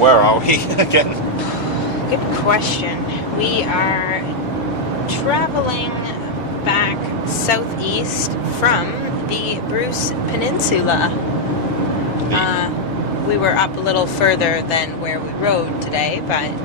Where are we again? Good question. We are traveling back southeast from the Bruce Peninsula. We were up a little further than where we rode today, but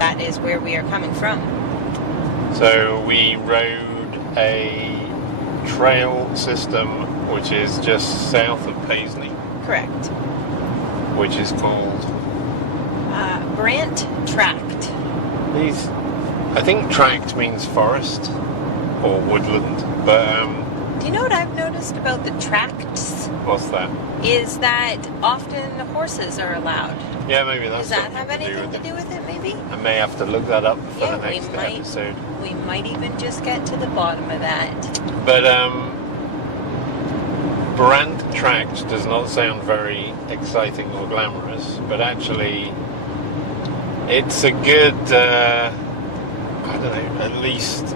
that is where we are coming from. So we rode a trail system which is just south of Paisley. Correct. Which is called? Brant Tract. I think tract means forest or woodland, but do you know what I've noticed about the tracts? What's that? Is that often horses are allowed. Yeah, maybe that's. Does that have anything to do with it, maybe? I may have to look that up for the next episode. We might even just get to the bottom of that. But Brant Tract does not sound very exciting or glamorous, but actually it's a good, I don't know, at least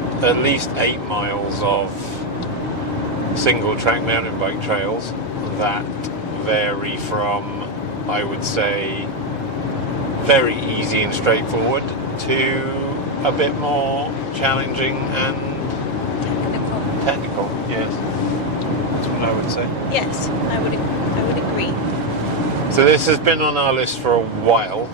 8 miles of single track mountain bike trails that vary from, I would say, very easy and straightforward to a bit more challenging and technical. Yes, that's what I would say. Yes, I would agree. So this has been on our list for a while,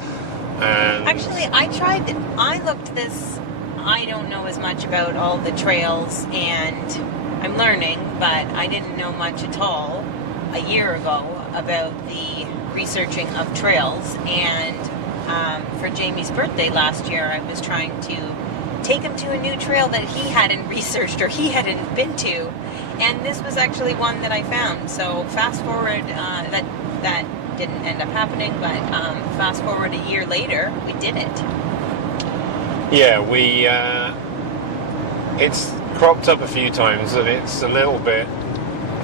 and actually I looked this. I don't know as much about all the trails, and I'm learning, but I didn't know much at all a year ago about the researching of trails. And for Jamie's birthday last year, I was trying to take him to a new trail that he hadn't researched or he hadn't been to, and this was actually one that I found. So fast forward, that didn't end up happening, but fast forward a year later, we did it. Yeah, it's cropped up a few times, and it's a little bit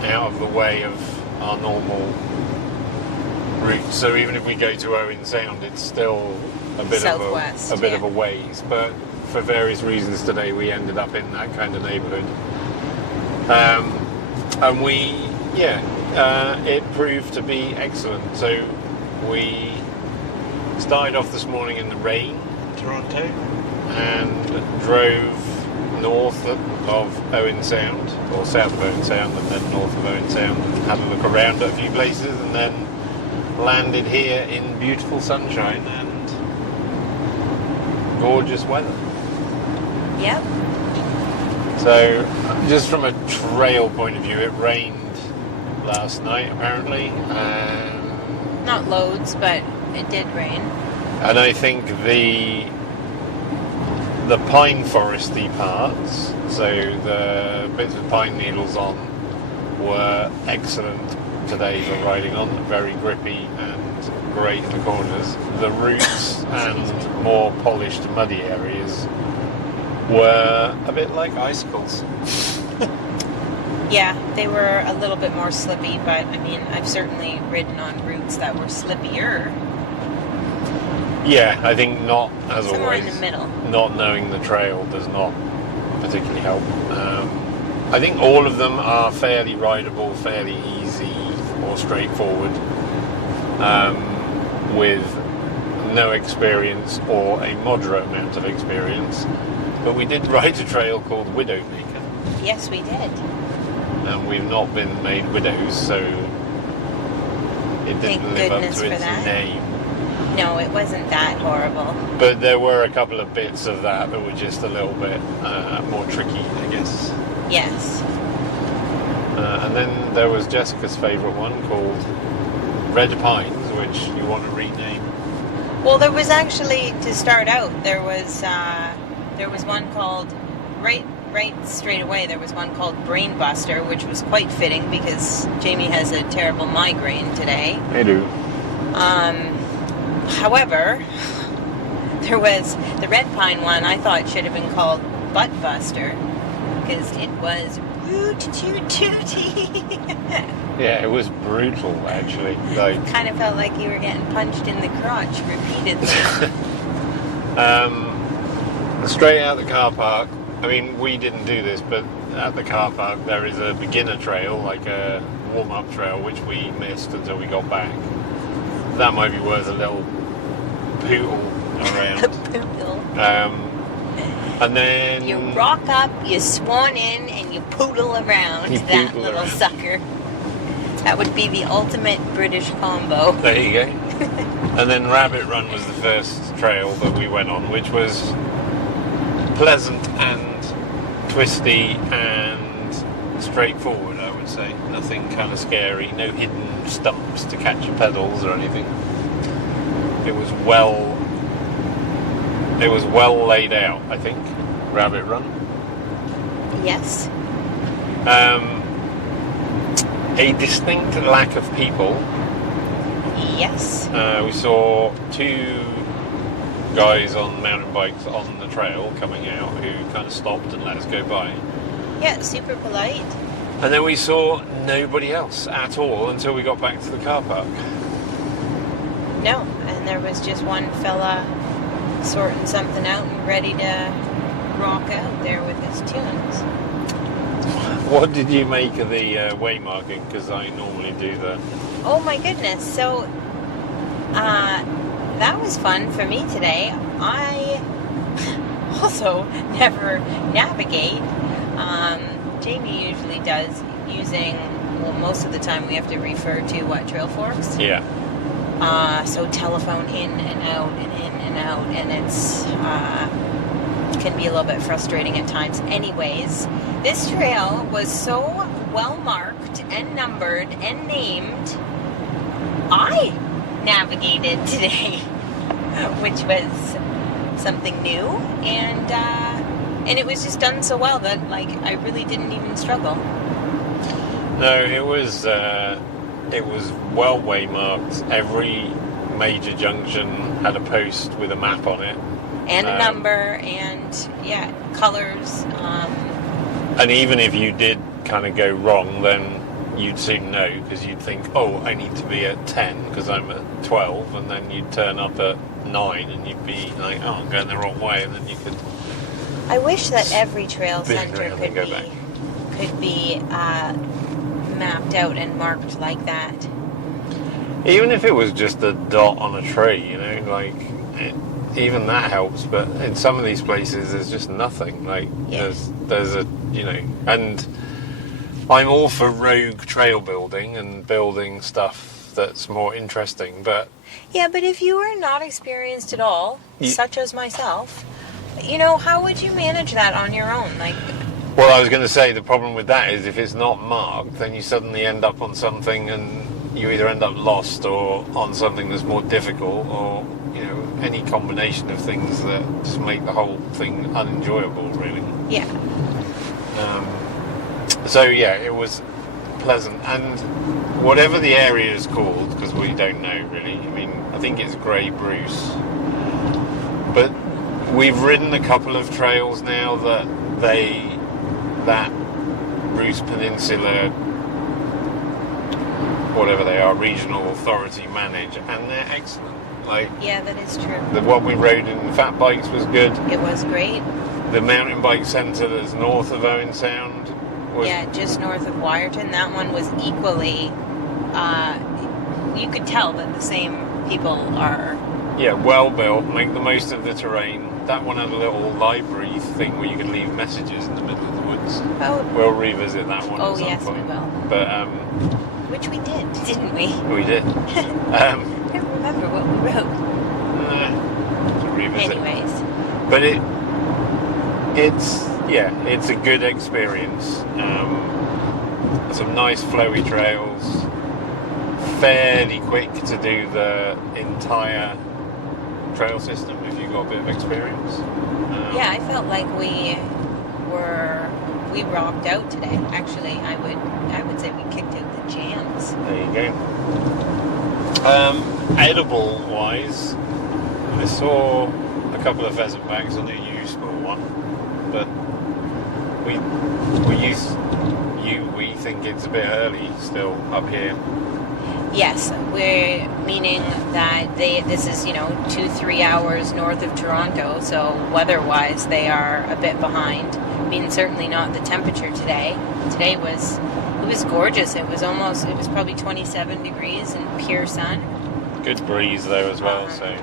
out of the way of our normal route. So even if we go to Owen Sound, it's still a bit Southwest, of a ways. But for various reasons today, we ended up in that kind of neighbourhood, and it proved to be excellent. So we started off this morning in the rain in Toronto and drove north of Owen Sound, or south of Owen Sound, and then north of Owen Sound, and had a look around at a few places, and then landed here in beautiful sunshine and gorgeous weather. Yep. So, just from a trail point of view, it rained last night apparently. Not loads, but it did rain. And I think the pine foresty parts, so the bits with pine needles on, were excellent today for riding on, very grippy and great in the corners. The roots and more polished muddy areas were a bit like icicles. Yeah, they were a little bit more slippy, but I mean, I've certainly ridden on routes that were slippier. Yeah, I think not, as somewhere always. in the middle. Not knowing the trail does not particularly help. I think all of them are fairly rideable, fairly easy or straightforward, with no experience or a moderate amount of experience. But we did ride a trail called Widowmaker. Yes, we did. And we've not been made widows, so it didn't live up to its name. No, it wasn't that horrible. But there were a couple of bits of that were just a little bit more tricky, I guess. Yes. And then there was Jessica's favourite one called Red Pines, which you want to rename. Well, there was actually, to start out, there was one called right straight away. There was one called Brainbuster, which was quite fitting because Jamie has a terrible migraine today. I do. However, there was the Red Pine one. I thought should have been called Buttbuster because it was root-toot-tooty. Yeah, it was brutal, actually. Like, kind of felt like you were getting punched in the crotch repeatedly. Straight out the car park. I mean, we didn't do this, but at the car park there is a beginner trail, like a warm-up trail, which we missed until we got back. that might be worth a little poodle around. And then you rock up, you swan in, and you poodle around that little around. Sucker. That would be the ultimate British combo. There you go. And then Rabbit Run was the first trail that we went on, which was pleasant and twisty and straightforward, I would say. Nothing kind of scary, no hidden stumps to catch your pedals or anything. It was well laid out, I think, Rabbit Run. Yes. A distinct lack of people. Yes. We saw 2 guys on mountain bikes on the trail coming out who kind of stopped and let us go by. Yeah, super polite. And then we saw nobody else at all until we got back to the car park. No, and there was just one fella sorting something out and ready to rock out there with his tunes. What did you make of the way marking? Because I normally do that. Oh my goodness. So, that was fun for me today. I also never navigate. Jamie usually does, using, well, most of the time we have to refer to Trail Forks. Yeah. So telephone in and out and in and out, and it's can be a little bit frustrating at times. Anyways, this trail was so well marked and numbered and named. I navigated today, which was something new, and it was just done so well that I really didn't even struggle. No, it was well waymarked. Every major junction had a post with a map on it. And a number, and colors. And even if you did kind of go wrong, then you'd soon know, because you'd think, oh, I need to be at 10 because I'm at 12, and then you'd turn up at 9 and you'd be like, oh, I'm going the wrong way, and then you could... I wish that every trail centre could be mapped out and marked like that. Even if it was just a dot on a tree, even that helps, but in some of these places there's just nothing. There's a, and I'm all for rogue trail building and building stuff that's more interesting, but... Yeah, but if you were not experienced at all, such as myself, how would you manage that on your own? Well, I was going to say, the problem with that is if it's not marked, then you suddenly end up on something and you either end up lost or on something that's more difficult, or, any combination of things that just make the whole thing unenjoyable, really. Yeah. It was pleasant. And whatever the area is called, because we don't know, really, I think it's Grey Bruce. But we've ridden a couple of trails now that Bruce Peninsula, whatever they are, regional authority manage, and they're excellent. Yeah, that is true. The one we rode in Fat Bikes was good. It was great. The mountain bike centre that's north of Owen Sound was... Yeah, just north of Wyerton. That one was equally... you could tell that the same people are... Yeah, well built, make the most of the terrain. That one had a little library thing where you could leave messages in the middle of the woods. Oh. We'll revisit that one at some yes, point. We will. But, which we did, didn't we? We did. I don't remember what we wrote. To revisit. Anyways. But it's a good experience. Some nice flowy trails. Fairly quick to do the entire trail system if you've got a bit of experience. I felt like we rocked out today. Actually, I would say we kicked out the jams. There you go. Edible wise, I saw a couple of pheasant bags. I knew you saw one, but we think it's a bit early still up here. Yes, we're meaning that this is 2-3 hours north of Toronto, so weather-wise they are a bit behind. Certainly not the temperature today. Today it was gorgeous. It was probably 27 degrees and pure sun. Good breeze though as well, so.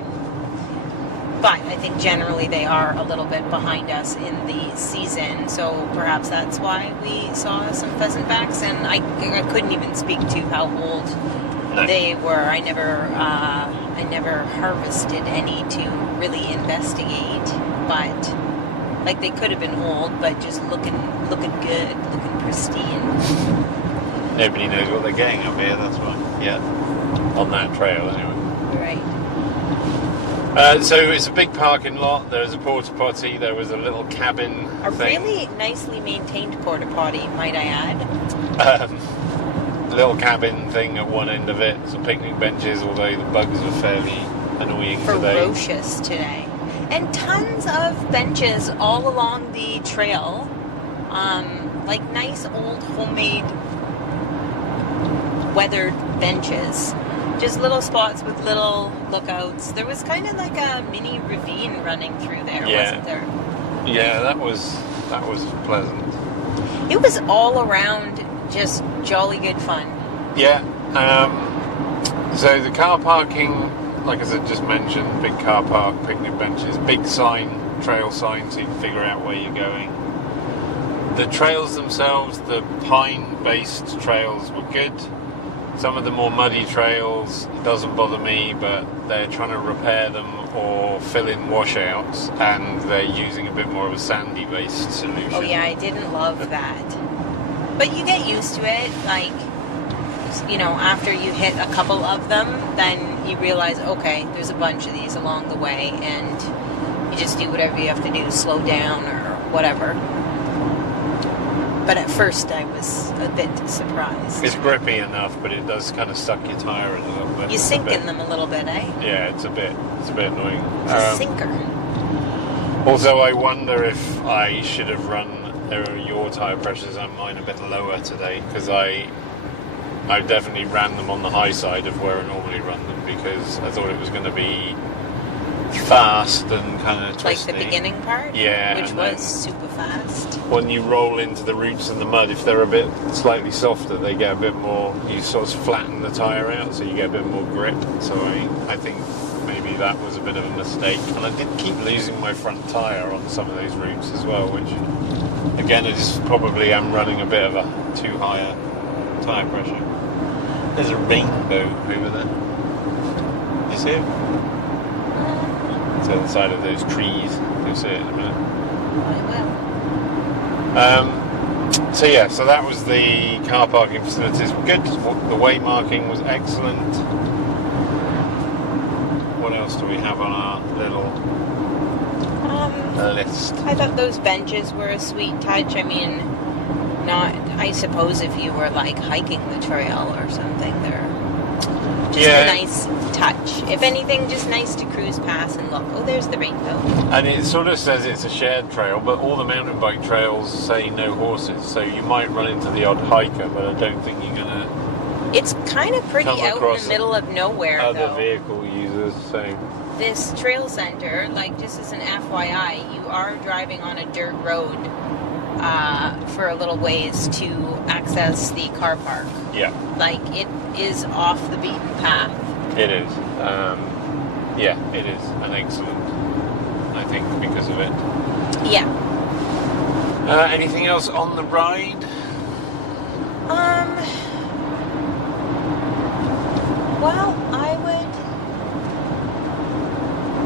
But I think generally they are a little bit behind us in the season, so perhaps that's why we saw some pheasant backs. And I couldn't even speak to how old they were. I never harvested any to really investigate, but like they could have been old, but just looking good, looking pristine. Nobody knows what they're getting up here. That's why. Yeah, on that trail anyway. Right. So it's a big parking lot. There's a porta potty. There was a little cabin. Thing. Really nicely maintained porta potty, might I add. Little cabin thing at one end of it. Some picnic benches, although the bugs were fairly annoying today. Ferocious today. And tons of benches all along the trail. Like nice old homemade weathered benches. Just little spots with little lookouts. There was kind of like a mini ravine running through there, wasn't there? Yeah, that was pleasant. It was all around just jolly good fun. Yeah. So the car parking, like I said, just mentioned, big car park, picnic benches, big sign, trail sign, so you can figure out where you're going. The trails themselves, the pine-based trails were good. Some of the more muddy trails, it doesn't bother me, but they're trying to repair them or fill in washouts, and they're using a bit more of a sandy-based solution. Oh yeah, I didn't love that. But you get used to it, like, you know, after you hit a couple of them, then you realize, okay, there's a bunch of these along the way, and you just do whatever you have to do, slow down or whatever. But at first I was a bit surprised. It's grippy enough, but it does kind of suck your tyre in a little bit. You sink in them a little bit, eh? Yeah, it's a bit annoying. It's a sinker. Also, I wonder if I should have run your tyre pressures and mine a bit lower today, because I definitely ran them on the high side of where I normally run them, because I thought it was going to be fast and kind of twisty. Like the beginning part? Yeah. Which was super fast. When you roll into the roots and the mud, if they're a bit slightly softer, they get a bit more, you sort of flatten the tyre out, so you get a bit more grip. So I think maybe that was a bit of a mistake. And I did keep losing my front tyre on some of those routes as well, which, again, I just probably am running a bit of a too high a tyre pressure. There's a rainbow over there. You see it? It's on the side of those trees. You'll see it in a minute. I will. So yeah, so that was the car parking facilities. Good. The way marking was excellent. What else do we have on our little list? I thought those benches were a sweet touch. I mean, not. I suppose if you were like hiking the trail or something, they're just a nice touch. If anything, just nice to cruise past and look. Oh, there's the rainbow. And it sort of says it's a shared trail, but all the mountain bike trails say no horses, so you might run into the odd hiker, but I don't think you're gonna. It's kind of pretty out in the middle of nowhere, other though. vehicle users, so. This trail center, like just as an FYI, you are driving on a dirt road for a little ways to access the car park. Yeah. Like, it is off the beaten path. It is. Yeah, it is. And excellent, I think, because of it. Yeah. Anything else on the ride?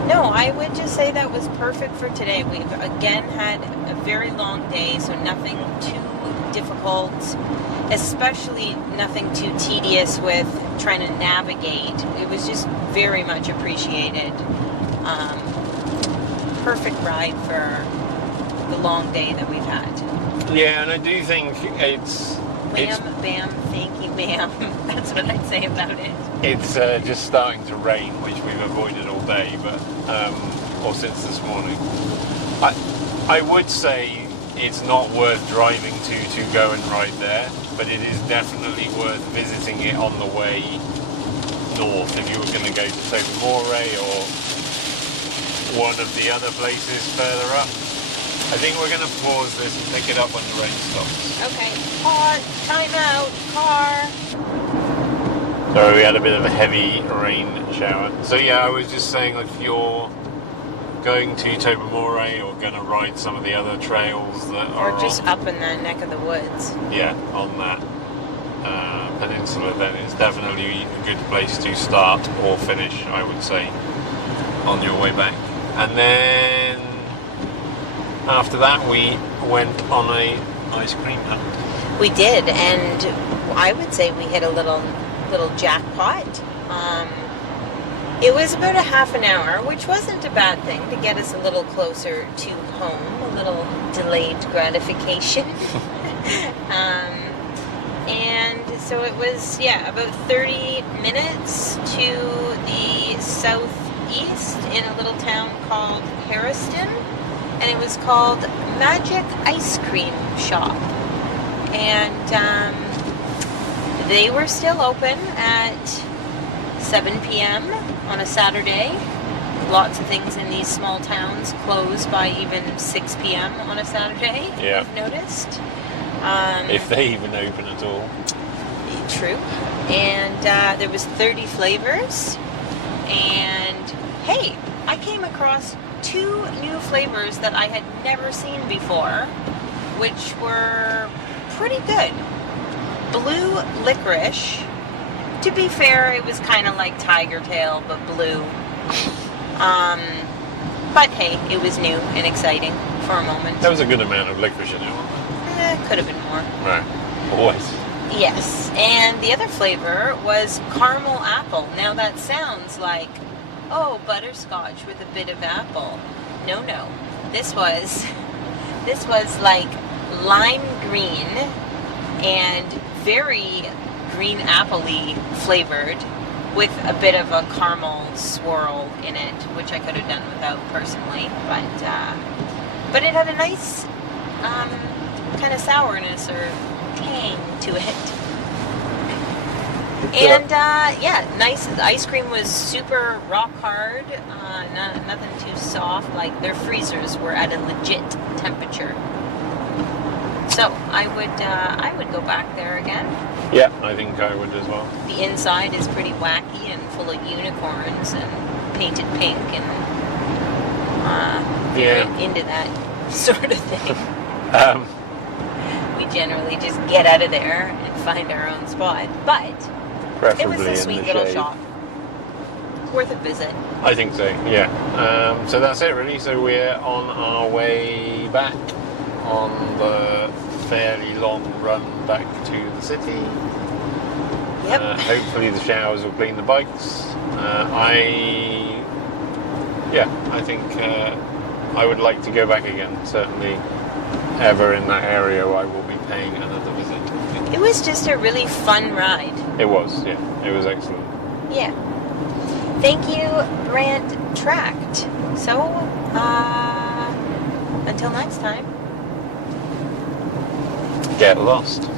Well, I would just say that was perfect for today. We've again had a very long day, so nothing too difficult, especially nothing too tedious with trying to navigate. It was just very much appreciated. Perfect ride for the long day that we've had. Yeah, and I do think it's... Bam, thank you, ma'am. That's what I'd say about it. It's just starting to rain, which we've avoided all day, but or since this morning. I would say it's not worth driving to going right there, but it is definitely worth visiting it on the way north if you were going to go to say Moray or one of the other places further up. I think we're going to pause this and pick it up when the rain stops. Okay. Pause. Time out. Car. So we had a bit of a heavy rain shower. So yeah, I was just saying, if you're going to Tobermory or going to ride some of the other trails that Or are just up in that neck of the woods. yeah, on that peninsula, then it's definitely a good place to start or finish, I would say, on your way back. And then after that we went on a ice cream hunt. We did, and I would say we hit a little jackpot. It was about a half an hour, which wasn't a bad thing to get us a little closer to home, a little delayed gratification. And so it was, about 30 minutes to the southeast in a little town called Harriston, and it was called Magic Ice Cream Shop. And they were still open at 7 p.m. on a Saturday. Lots of things in these small towns close by even 6 p.m. on a Saturday, Yeah. I've noticed. If they even open at all. True. And there was 30 flavors. And hey, I came across 2 new flavors that I had never seen before, which were pretty good. Blue licorice. To be fair, it was kind of like Tiger Tail, but blue. But hey, it was new and exciting for a moment. There was a good amount of licorice in it, wasn't there? Could have been more. Right. Always. Yes, and the other flavor was caramel apple. Now that sounds like, butterscotch with a bit of apple. No. This was like lime green and very green apple-y flavored with a bit of a caramel swirl in it, which I could have done without personally, but it had a nice kind of sourness or tang to it. And nice. The ice cream was super rock hard, nothing too soft. Like their freezers were at a legit temperature. So I would go back there again. Yeah, I think I would as well. The inside is pretty wacky and full of unicorns and painted pink and very into that sort of thing. We generally just get out of there and find our own spot, but it was a sweet little shop. Worth a visit. I think so, yeah. So that's it really. So we're on our way back on the fairly long run back to the city. Yep. Hopefully the showers will clean the bikes. I think I would like to go back again. Certainly ever in that area I will be paying another visit. It was just a really fun ride. It was, yeah. It was excellent. Yeah. Thank you, Brant Tract. So, until next time. Get lost.